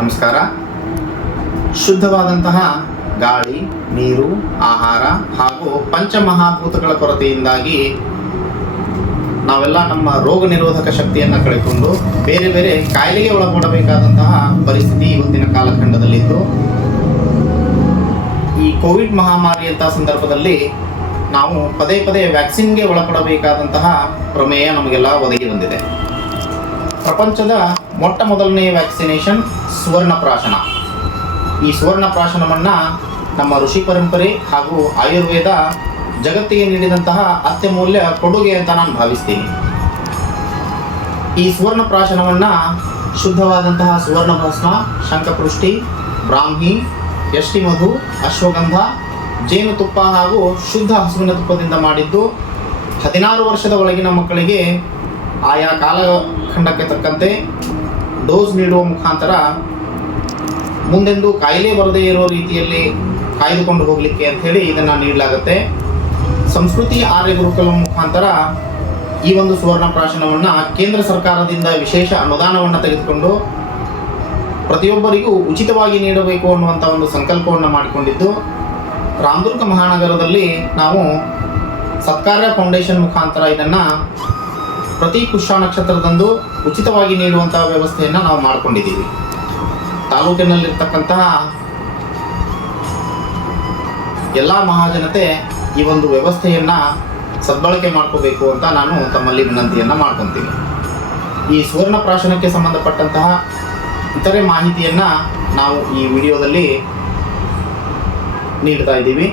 ನಮಸ್ಕಾರ. ಶುದ್ಧವಾದಂತಹ ಗಾಳಿ, ನೀರು, ಆಹಾರ ಹಾಗೂ ಪಂಚಮಹಾಭೂತಗಳ ಕೊರತೆಯಿಂದಾಗಿ ನಾವೆಲ್ಲ ನಮ್ಮ ರೋಗ ನಿರೋಧಕ ಶಕ್ತಿಯನ್ನು ಕಳೆದುಕೊಂಡು ಬೇರೆ ಬೇರೆ ಕಾಯಿಲೆಗೆ ಒಳಪಡಬೇಕಾದಂತಹ ಪರಿಸ್ಥಿತಿ ಇವತ್ತಿನ ಕಾಲಖಂಡದಲ್ಲಿದ್ದು, ಈ ಕೋವಿಡ್ ಮಹಾಮಾರಿಯಂತಹ ಸಂದರ್ಭದಲ್ಲಿ ನಾವು ಪದೇ ಪದೇ ವ್ಯಾಕ್ಸಿನ್ಗೆ ಒಳಪಡಬೇಕಾದಂತಹ ಪ್ರಮೇಯ ನಮಗೆಲ್ಲ ಒದಗಿ ಬಂದಿದೆ. ಪ್ರಪಂಚದ ಮೊಟ್ಟ ಮೊದಲನೆಯ ವ್ಯಾಕ್ಸಿನೇಷನ್ ಸುವರ್ಣಪ್ರಾಶನ. ಈ ಸುವರ್ಣಪ್ರಾಶನವನ್ನು ನಮ್ಮ ಋಷಿ ಪರಂಪರೆ ಹಾಗೂ ಆಯುರ್ವೇದ ಜಗತ್ತಿಗೆ ನೀಡಿದಂತಹ ಅತ್ಯಮೂಲ್ಯ ಕೊಡುಗೆ ಅಂತ ನಾನು ಭಾವಿಸ್ತೀನಿ. ಈ ಸುವರ್ಣಪ್ರಾಶನವನ್ನು ಶುದ್ಧವಾದಂತಹ ಸುವರ್ಣ ಭಸ್ಮ, ಶಂಖಪೃಷ್ಟಿ, ಬ್ರಾಹ್ಮಿ, ಯಷ್ಟಿ ಮಧು, ಅಶ್ವಗಂಧ, ಜೇನುತುಪ್ಪ ಹಾಗೂ ಶುದ್ಧ ಹಸುವಿನ ತುಪ್ಪದಿಂದ ಮಾಡಿದ್ದು 16 ವರ್ಷದ ಒಳಗಿನ ಮಕ್ಕಳಿಗೆ ಆಯಾ ಕಾಲಖಂಡಕ್ಕೆ ತಕ್ಕಂತೆ ಡೋಸ್ ನೀಡುವ ಮುಖಾಂತರ ಮುಂದೆಂದು ಕಾಯಿಲೆ ಬರದೇ ಇರೋ ರೀತಿಯಲ್ಲಿ ಕಾಯ್ದುಕೊಂಡು ಹೋಗಲಿಕ್ಕೆ ಅಂಥೇಳಿ ಇದನ್ನು ನೀಡಲಾಗುತ್ತೆ. ಸಂಸ್ಕೃತಿ ಆರ್ಯ ಗುರುಕುಲ ಮುಖಾಂತರ ಈ ಒಂದು ಸುವರ್ಣಪ್ರಾಶನವನ್ನು ಕೇಂದ್ರ ಸರ್ಕಾರದಿಂದ ವಿಶೇಷ ಅನುದಾನವನ್ನು ತೆಗೆದುಕೊಂಡು ಪ್ರತಿಯೊಬ್ಬರಿಗೂ ಉಚಿತವಾಗಿ ನೀಡಬೇಕು ಅನ್ನುವಂಥ ಒಂದು ಸಂಕಲ್ಪವನ್ನು ಮಾಡಿಕೊಂಡಿದ್ದು, ರಾಮದುರ್ಗ ಮಹಾನಗರದಲ್ಲಿ ನಾವು ಸತ್ಕಾರ್ಯ ಫೌಂಡೇಶನ್ ಮುಖಾಂತರ ಇದನ್ನು ಪ್ರತಿ ಪುಷ್ಯ ನಕ್ಷತ್ರದಂದು ಉಚಿತವಾಗಿ ನೀಡುವಂತಹ ವ್ಯವಸ್ಥೆಯನ್ನು ನಾವು ಮಾಡಿಕೊಂಡಿದ್ದೀವಿ. ತಾಲೂಕಿನಲ್ಲಿರ್ತಕ್ಕಂತಹ ಎಲ್ಲ ಮಹಾಜನತೆ ಈ ಒಂದು ವ್ಯವಸ್ಥೆಯನ್ನು ಸದ್ಬಳಕೆ ಮಾಡ್ಕೋಬೇಕು ಅಂತ ನಾನು ತಮ್ಮಲ್ಲಿ ವಿನಂತಿಯನ್ನು ಮಾಡ್ಕೊತೀನಿ. ಈ ಸುವರ್ಣಪ್ರಾಶನಕ್ಕೆ ಸಂಬಂಧಪಟ್ಟಂತಹ ಇತರೆ ಮಾಹಿತಿಯನ್ನು ನಾವು ಈ ವಿಡಿಯೋದಲ್ಲಿ ನೀಡ್ತಾ ಇದ್ದೀವಿ.